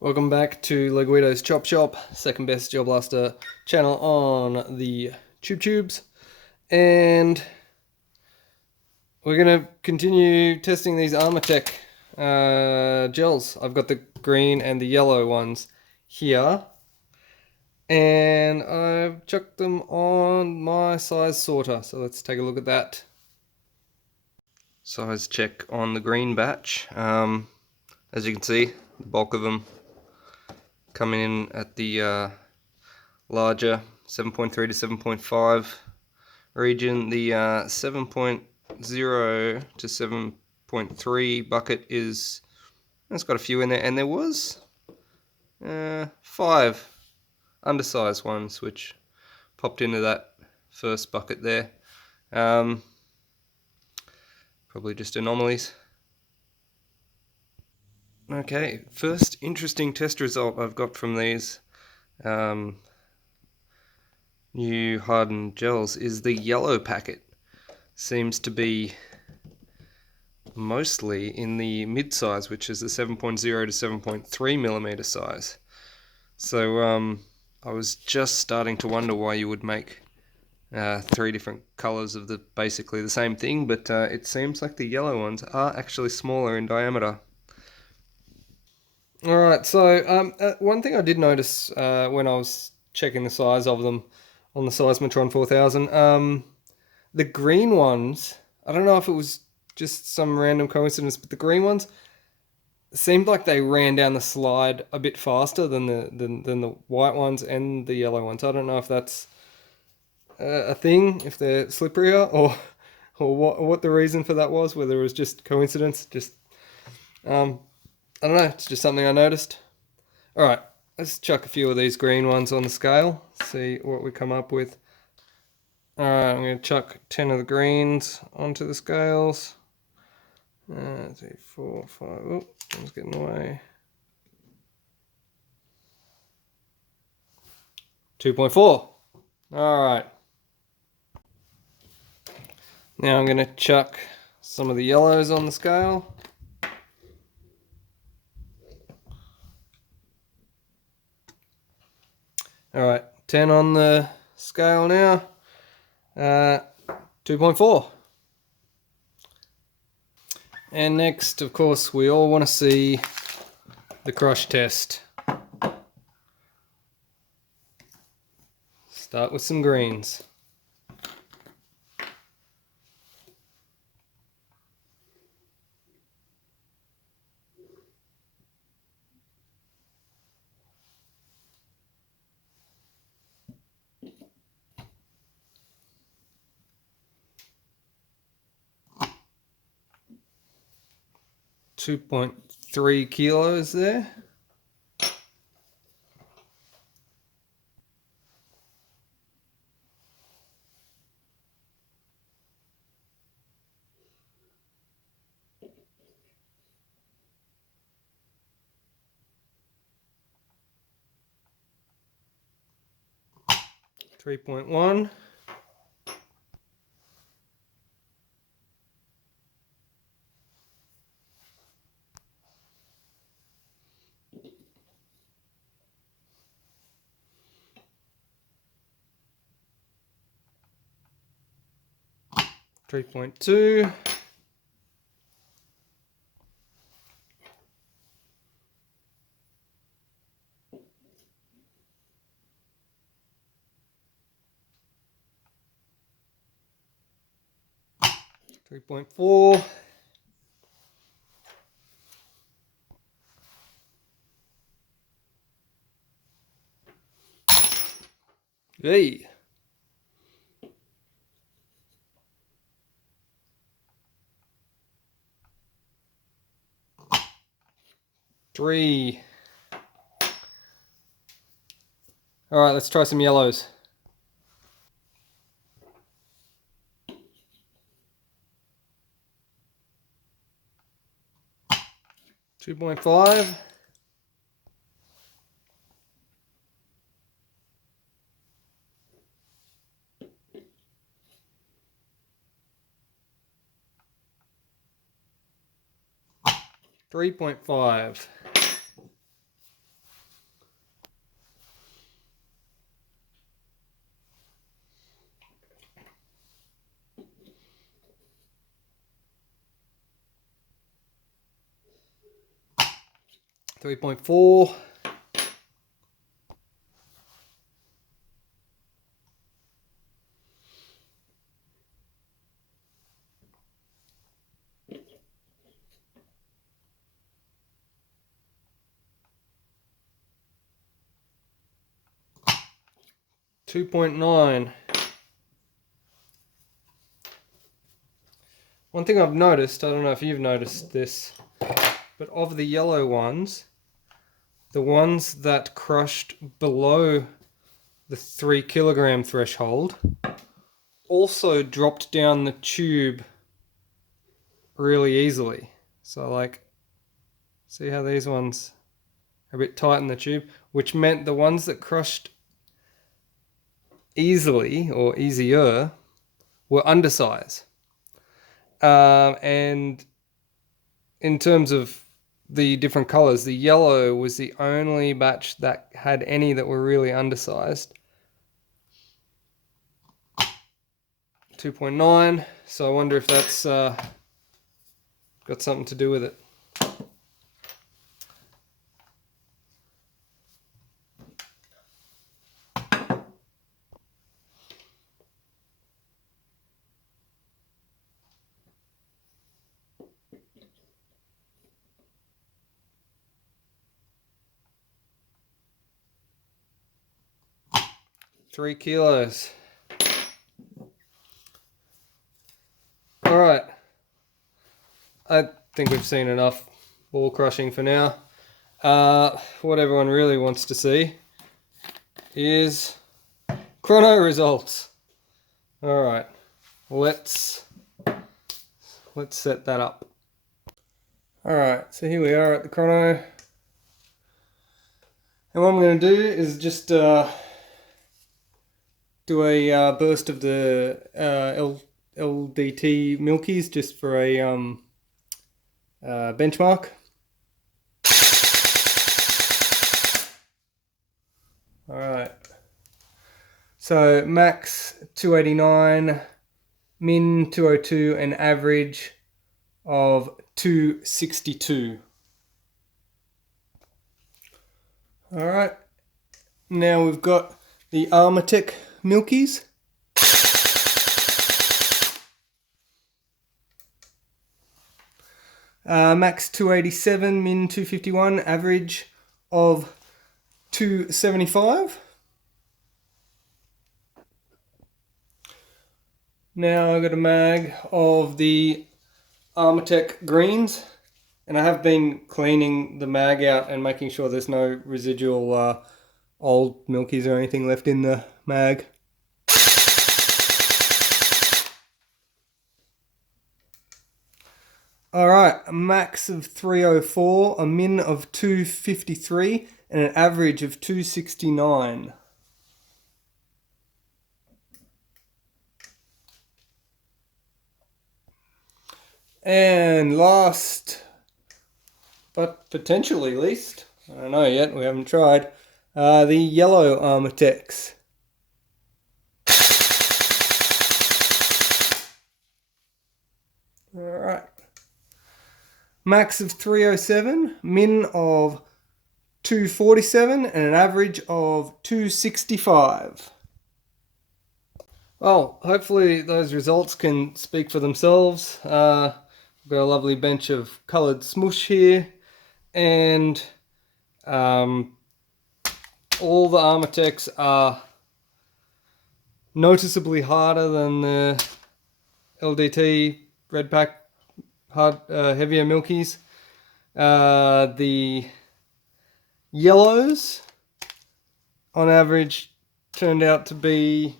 Welcome back to Guido's Chop Shop, second best Gel Blaster channel on the tubes. And we're going to continue testing these Armour Tech gels. I've got the green and the yellow ones here. And I've chucked them on my size sorter. So let's take a look at that. Size check on the green batch. As you can see, the bulk of them coming in at the larger 7.3 to 7.5 region. The 7.0 to 7.3 bucket it's got a few in there, and there was 5 undersized ones which popped into that first bucket there. Probably just anomalies. Okay, first interesting test result I've got from these new hardened gels is the yellow packet. Seems to be mostly in the mid size, which is the 7.0 to 7.3 millimeter size. So I was just starting to wonder why you would make 3 different colors of basically the same thing, but it seems like the yellow ones are actually smaller in diameter. Alright, so one thing I did notice when I was checking the size of them on the Seismotron 4000, the green ones, I don't know if it was just some random coincidence, but the green ones seemed like they ran down the slide a bit faster than the white ones and the yellow ones. I don't know if that's a thing, if they're slipperier, or what the reason for that was, whether it was just coincidence. Just I don't know, it's just something I noticed. Alright, let's chuck a few of these green ones on the scale, see what we come up with. Alright, I'm going to chuck 10 of the greens onto the scales. 3, 4, 5, oh, one's getting away. 2.4. Alright. Now I'm going to chuck some of the yellows on the scale. Alright, 10 on the scale now. 2.4. And next, of course, we all want to see the crush test. Start with some greens. .3 kilos there. .1. .2. 3.4. Hey. 3. Alright, let's try some yellows. 2.5. 3.5. 3.4. $2.9. One thing I've noticed, I don't know if you've noticed this, but of the yellow ones, the ones that crushed below the 3 kilogram threshold also dropped down the tube really easily. So like, see how these ones are a bit tight in the tube, which meant the ones that crushed easily or easier were undersize. And in terms of the different colors, the yellow was the only batch that had any that were really undersized. 2.9. So I wonder if that's got something to do with it. Three kilos. All right. I think we've seen enough ball crushing for now. What everyone really wants to see is chrono results. All right. Let's set that up. All right. So here we are at the chrono. And what I'm going to do is just do a burst of the LDT milkies just for a benchmark. All right. So max 289, min 202, and average of 262. All right. Now we've got the Armour Tech milkies. Max 287, min 251, average of 275. Now I've got a mag of the Armour Tech greens, and I have been cleaning the mag out and making sure there's no residual old milkies or anything left in the mag. Alright, a max of 304, a min of 253, and an average of 269. And last, but potentially least, I don't know yet, we haven't tried, the yellow Armour Techs. Alright. Max of 307, min of 247, and an average of 265. Well, hopefully those results can speak for themselves. We've got a lovely bench of coloured smush here, and all the Armour Techs are noticeably harder than the LDT Red Pack heavier milkies. The yellows on average turned out to be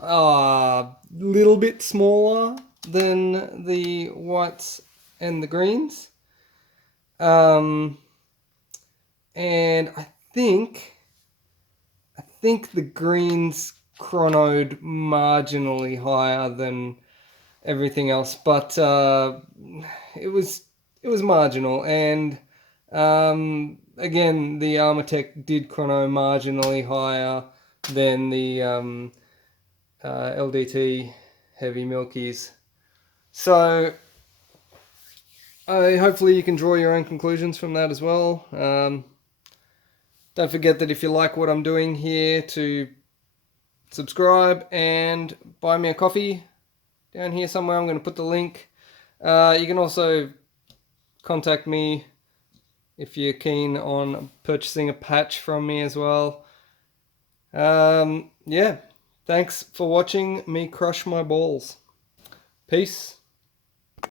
a little bit smaller than the whites and the greens. And I think the greens chronoed marginally higher than everything else, but it was marginal. And again, the Armour Tech did chrono marginally higher than the LDT heavy milkies. So Hopefully you can draw your own conclusions from that as well. Don't forget that if you like what I'm doing here, to subscribe and buy me a coffee down here somewhere. I'm going to put the link. You can also contact me if you're keen on purchasing a patch from me as well. Yeah, thanks for watching me crush my balls. Peace.